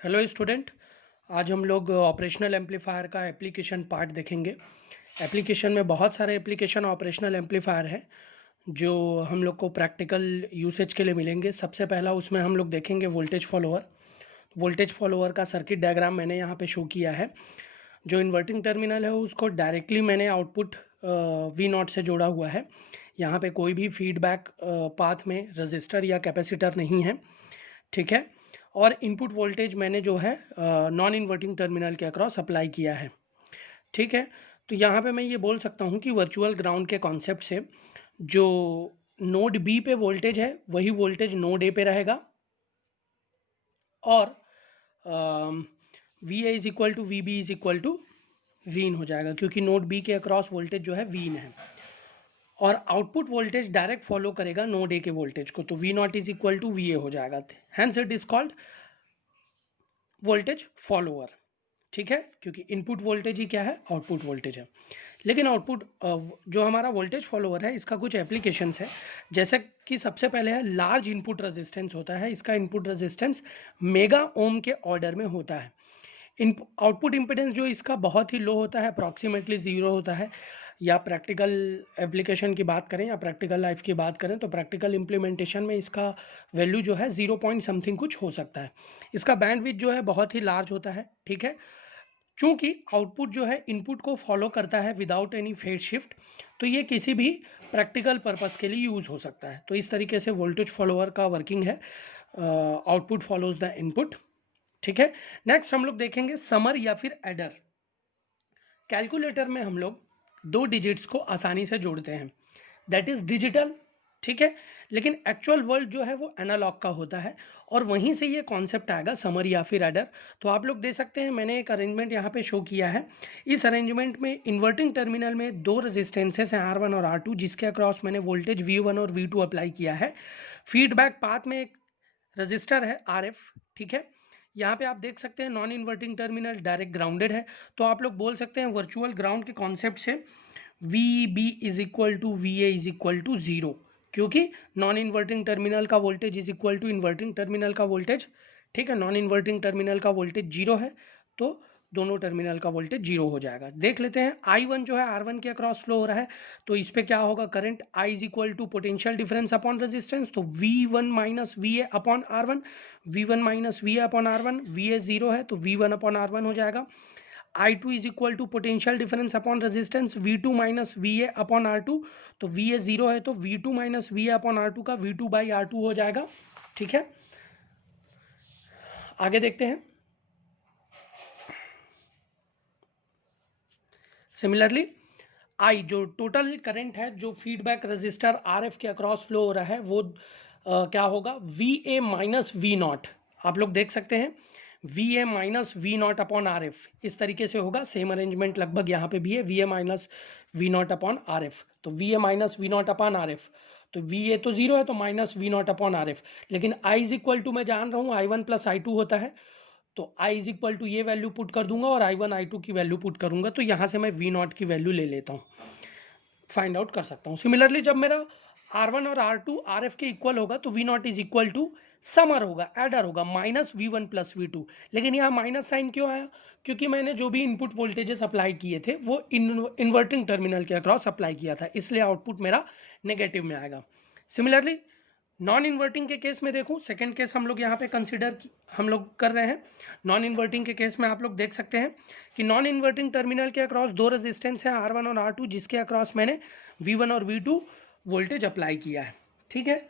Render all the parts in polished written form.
Hello student. आज हम लोग ऑपरेशनल एम्पलीफायर का एप्लीकेशन पार्ट देखेंगे। एप्लीकेशन में बहुत सारे एप्लीकेशन ऑपरेशनल एम्पलीफायर हैं जो हम लोग को प्रैक्टिकल यूसेज के लिए मिलेंगे। सबसे पहला उसमें हम लोग देखेंगे वोल्टेज फॉलोअर। वोल्टेज फॉलोअर का सर्किट डायग्राम मैंने यहाँ पे शो किया है। जो इन्वर्टिंग टर्मिनल है उसको डायरेक्टली मैंने आउटपुट वी नॉट से जोड़ा हुआ है। यहाँ पे कोई भी फीडबैक पाथ में रजिस्टर या कैपेसिटर नहीं है, ठीक है। और इनपुट वोल्टेज मैंने जो है नॉन इन्वर्टिंग टर्मिनल के अक्रॉस अप्लाई किया है, ठीक है। तो यहाँ पे मैं ये बोल सकता हूँ कि वर्चुअल ग्राउंड के कॉन्सेप्ट से जो नोड बी पे वोल्टेज है वही वोल्टेज नोड ए पे रहेगा और V A is equal to V B is equal to V in हो जाएगा, क्योंकि नोड बी के अक्रॉस वोल्टेज जो है वी इन है। और आउटपुट वोल्टेज डायरेक्ट फॉलो करेगा नोड ए के वोल्टेज को, तो V naught is equal to V A हो जाएगा। Hence it is called voltage follower, ठीक है, क्योंकि इनपुट वोल्टेज ही क्या है, आउटपुट वोल्टेज है। लेकिन आउटपुट जो हमारा वोल्टेज फॉलोअर है इसका कुछ एप्लीकेशंस है। जैसे कि सबसे पहले है लार्ज इनपुट रेजिस्टेंस होता है, इसका इनपुट रेजिस्टेंस मेगा ओम के ऑर्डर में होता है। इन आउटपुट इम्पिडेंस जो इसका बहुत ही लो होता है, अप्रॉक्सीमेटली ज़ीरो होता है। या प्रैक्टिकल एप्लीकेशन की बात करें या प्रैक्टिकल लाइफ की बात करें तो प्रैक्टिकल इम्प्लीमेंटेशन में इसका वैल्यू जो है 0 पॉइंट समथिंग कुछ हो सकता है। इसका बैंडविड्थ जो है बहुत ही लार्ज होता है, ठीक है। चूंकि आउटपुट जो है इनपुट को फॉलो करता है विदाउट एनी फेज शिफ्ट, तो ये किसी भी प्रैक्टिकल पर्पस के लिए यूज़ हो सकता है। तो इस तरीके से वोल्टेज फॉलोअर का वर्किंग है, आउटपुट फॉलोज द इनपुट, ठीक है। नेक्स्ट हम लोग देखेंगे समर या फिर एडर। कैलकुलेटर में हम लोग दो डिजिट्स को आसानी से जोड़ते हैं, दैट इज डिजिटल, ठीक है। लेकिन एक्चुअल वर्ल्ड जो है वो एनालॉग का होता है और वहीं से ये कॉन्सेप्ट आएगा समर या फिर एडर। तो आप लोग दे सकते हैं, मैंने एक अरेंजमेंट यहाँ पे शो किया है। इस अरेंजमेंट में इन्वर्टिंग टर्मिनल में दो रेजिस्टेंसेस हैं R1 और R2, जिसके अक्रॉस मैंने वोल्टेज V1 और V2 अप्लाई किया है। फीडबैक पाथ में एक रजिस्टर है RF, ठीक है। यहाँ पे आप देख सकते हैं non inverting terminal direct grounded है, तो आप लोग बोल सकते हैं वर्चुअल ग्राउंड के कॉन्सेप्ट से V B is equal to V A is equal to zero, क्योंकि नॉन इन्वर्टिंग टर्मिनल का voltage is equal to inverting terminal का वोल्टेज, ठीक है। नॉन इन्वर्टिंग टर्मिनल का वोल्टेज जीरो है तो दोनों टर्मिनल का वोल्टेज जीरो हो जाएगा। देख लेते हैं I1 जो है R1 के अक्रॉस फ्लो हो रहा है, तो इस पे क्या होगा, current I is equal to potential difference upon resistance, तो V1 minus V A upon R1, V1 minus V A upon R1, V A zero है तो V1 अपॉन R1 हो जाएगा। I2 is equal to potential difference upon resistance V2 minus V A upon R2, तो V A zero है तो V2 minus V A upon R2 का V2 by R2 हो जाएगा, ठीक है। आगे देखते हैं। सिमिलरली आई जो टोटल करंट है जो फीडबैक रजिस्टर RF के अक्रॉस फ्लो हो रहा है वो क्या होगा, V A minus V not. आप लोग देख सकते हैं V A minus V not upon RF, इस तरीके से होगा। सेम अरेंजमेंट लगभग यहाँ पे भी है, V A minus V not upon RF, तो V A minus V not upon RF, तो वी ए तो जीरो है तो minus V not upon RF। लेकिन आई इज इक्वल टू मैं जान रहा हूँ I1 प्लस I2 होता है, तो I इज इक्वल टू ये वैल्यू पुट कर दूंगा और I1 I2 की वैल्यू पुट करूंगा, तो यहाँ से मैं V नॉट की वैल्यू ले लेता हूँ, फाइंड आउट कर सकता हूँ। सिमिलरली जब मेरा R1 और R2 RF के इक्वल होगा तो V not is equal to summer होगा, एडर होगा, माइनस V1 प्लस V2। लेकिन यहाँ माइनस साइन क्यों आया, क्योंकि मैंने जो भी इनपुट वोल्टेजेस अप्लाई किए थे वो इन्वर्टिंग टर्मिनल के अक्रॉस अप्लाई किया था, इसलिए आउटपुट मेरा नेगेटिव में आएगा। सिमिलरली नॉन इन्वर्टिंग के केस में देखूं, सेकंड केस हम लोग यहाँ पे कंसिडर हम लोग कर रहे हैं। नॉन इन्वर्टिंग के केस में आप लोग देख सकते हैं कि नॉन इन्वर्टिंग टर्मिनल के अक्रॉस दो रेजिस्टेंस है R1 और R2, जिसके अक्रॉस मैंने V1 और V2 वोल्टेज अप्लाई किया है, ठीक है।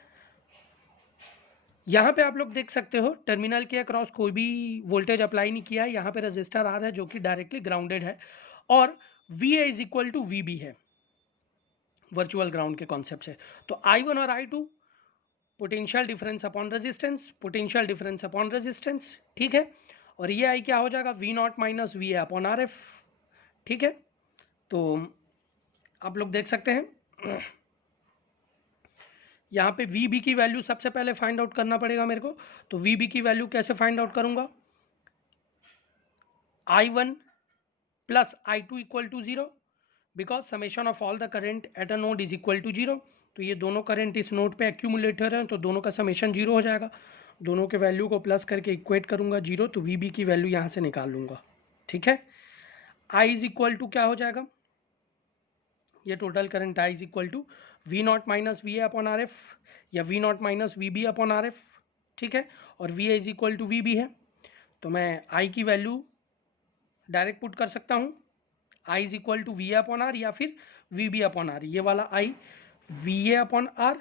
यहाँ पे आप लोग देख सकते हो टर्मिनल के अक्रॉस कोई भी वोल्टेज अप्लाई नहीं किया है, यहाँ पे रजिस्टर आ रहा है जो कि डायरेक्टली ग्राउंडेड है और V A is equal to V B है वर्चुअल ग्राउंड के कॉन्सेप्ट से। तो I1 और I2 potential difference upon resistance, potential difference upon resistance, ठीक है। और ये आई क्या हो जाएगा, V not minus V A upon RF, ठीक है। तो आप लोग देख सकते हैं यहाँ पे वी बी की वैल्यू सबसे पहले फाइंड आउट करना पड़ेगा मेरे को। तो वी बी की वैल्यू कैसे फाइंड आउट करूंगा, I1 plus I2 equal to zero, because summation of all the current at a node is equal to zero. तो ये दोनों करंट इस नोड पे एक्यूमुलेटर हैं तो दोनों का समेशन जीरो हो जाएगा। दोनों के वैल्यू को प्लस करके इक्वेट करूंगा 0, तो वी बी की वैल्यू यहाँ से निकाल लूँगा। ठीक है, आई इज इक्वल टू क्या हो जाएगा, ये total current I is equal to V not minus V A upon R F या V not minus V B upon R F. ठीक है, और V A is equal to V B है, तो मैं आई की वैल्यू डायरेक्ट पुट कर सकता हूँ, I is equal to V A upon R या फिर वी बी अपॉन आर। ये वाला I V A upon R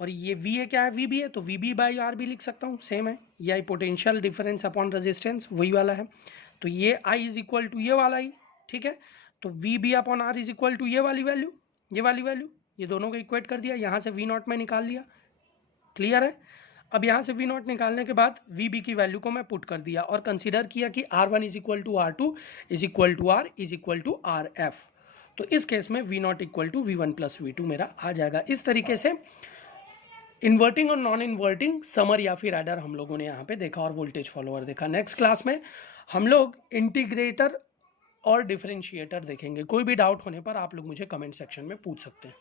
और ये वी ए क्या है, वी बी है, तो वी बी बाई आर भी लिख सकता हूँ, सेम है। ये आई पोटेंशियल डिफरेंस अपॉन रेजिस्टेंस वही वाला है, तो ये आई इज इक्वल टू ये वाला ही। ठीक है, तो V B upon R is equal to ये वाली वैल्यू, ये वाली वैल्यू, ये दोनों को इक्वेट कर दिया, यहाँ से वी नॉट में निकाल लिया। क्लियर है। अब यहाँ से वी नॉट निकालने के बाद वी बी की वैल्यू को मैं पुट कर दिया और कंसीडर किया कि R one is equal to R two is equal to R is equal to R F. तो इस केस में V not equal to V one plus V two मेरा आ जाएगा। इस तरीके से इन्वर्टिंग और नॉन इन्वर्टिंग समर या फिर एडर हम लोगों ने यहाँ पे देखा और वोल्टेज फॉलोअर देखा। नेक्स्ट क्लास में हम लोग इंटीग्रेटर और डिफरेंशिएटर देखेंगे। कोई भी डाउट होने पर आप लोग मुझे कमेंट सेक्शन में पूछ सकते हैं।